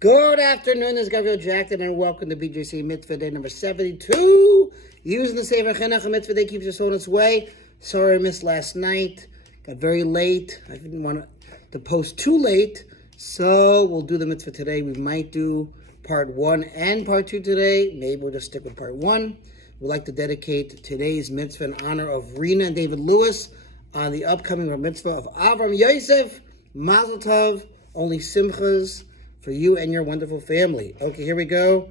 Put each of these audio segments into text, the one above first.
Good afternoon, this is Gabriel Jackson, and welcome to BJC Mitzvah Day number 72. Using the Sefer HaChinuch, Mitzvah Day keeps us on its way. Sorry I missed last night. Got very late. I didn't want to post too late, so we'll do the Mitzvah today. We might do part 1 and part 2 today. Maybe we'll just stick with part 1. We'd like to dedicate today's Mitzvah in honor of Rena and David Lewis on the upcoming Mitzvah of Avram Yosef. Mazel Tov, only simchas for you and your wonderful family. Okay, here we go.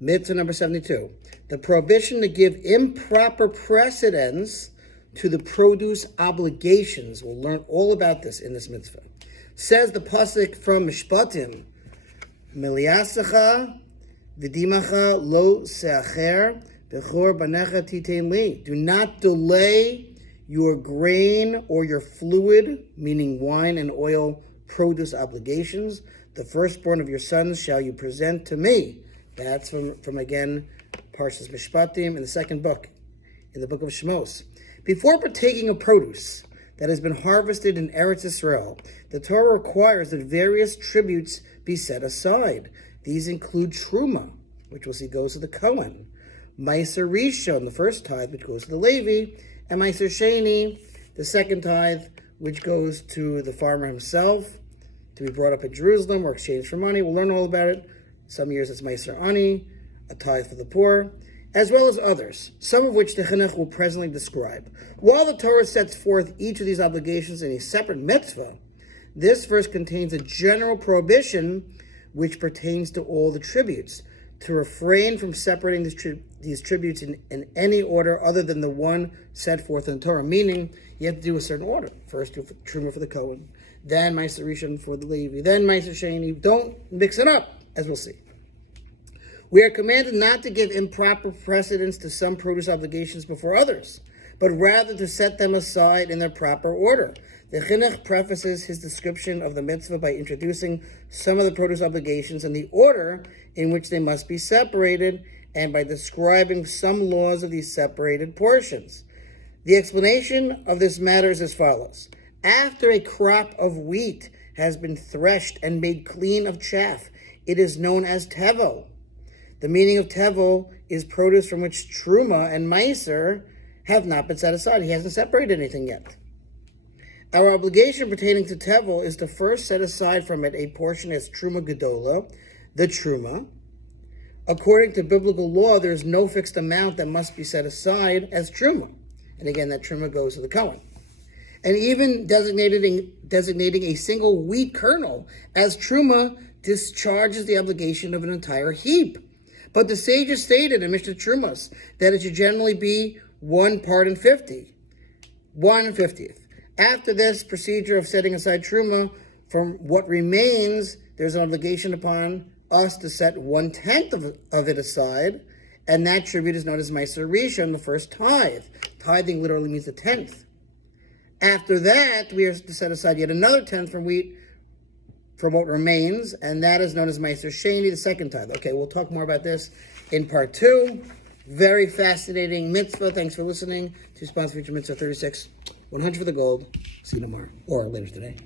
Mitzvah number 72. The prohibition to give improper precedence to the produce obligations. We'll learn all about this in this mitzvah. Says the pasuk from Mishpatim, Miliasacha v'dimacha lo seacher bechor banecha titein li. Do not delay your grain or your fluid, meaning wine and oil, produce obligations. The firstborn of your sons shall you present to me. That's from again, Parshas Mishpatim in the second book, in the book of Shmos. Before partaking of produce that has been harvested in Eretz Yisrael, the Torah requires that various tributes be set aside. These include Truma, which we'll see goes to the Kohen, Meiser Rishon, the first tithe, which goes to the Levi, and Meiser Sheni, the second tithe, which goes to the farmer himself, to be brought up at Jerusalem or exchanged for money. We'll learn all about it. Some years it's Meiser Ani, a tithe for the poor, as well as others, some of which the Chinuch will presently describe. While the Torah sets forth each of these obligations in a separate mitzvah, this verse contains a general prohibition which pertains to all the tributes, to refrain from separating these tributes in any order other than the one set forth in the Torah, meaning you have to do a certain order. First, do Truma for the Kohen, then Meiser Rishon for the Levi, then Meiser Sheni. Don't mix it up, as we'll see. We are commanded not to give improper precedence to some produce obligations before others, but rather to set them aside in their proper order. The Chinuch prefaces his description of the mitzvah by introducing some of the produce obligations and the order in which they must be separated, and by describing some laws of these separated portions. The explanation of this matter is as follows. After a crop of wheat has been threshed and made clean of chaff, it is known as tevel. The meaning of tevel is produce from which truma and meiser have not been set aside. He hasn't separated anything yet. Our obligation pertaining to tevel is to first set aside from it a portion as truma gedola, the truma. According to biblical law, there is no fixed amount that must be set aside as truma. And again, that truma goes to the Kohen. And even designating a single wheat kernel as truma discharges the obligation of an entire heap. But the sages stated in Mishnah Trumas that it should generally be 1 part in 50, 1/50th. After this procedure of setting aside truma from what remains, there's an obligation upon us to set 1/10 of it aside, and that tribute is known as Meiser Rishon, the first tithe. Tithing literally means the 10th. After that, we are to set aside yet another 10th from wheat, from what remains, and that is known as Meiser Sheni, the second tithe. Okay, we'll talk more about this in part 2. Very fascinating mitzvah. Thanks for listening to sponsor feature mitzvah 36. 100 for the gold. See you tomorrow, or later today.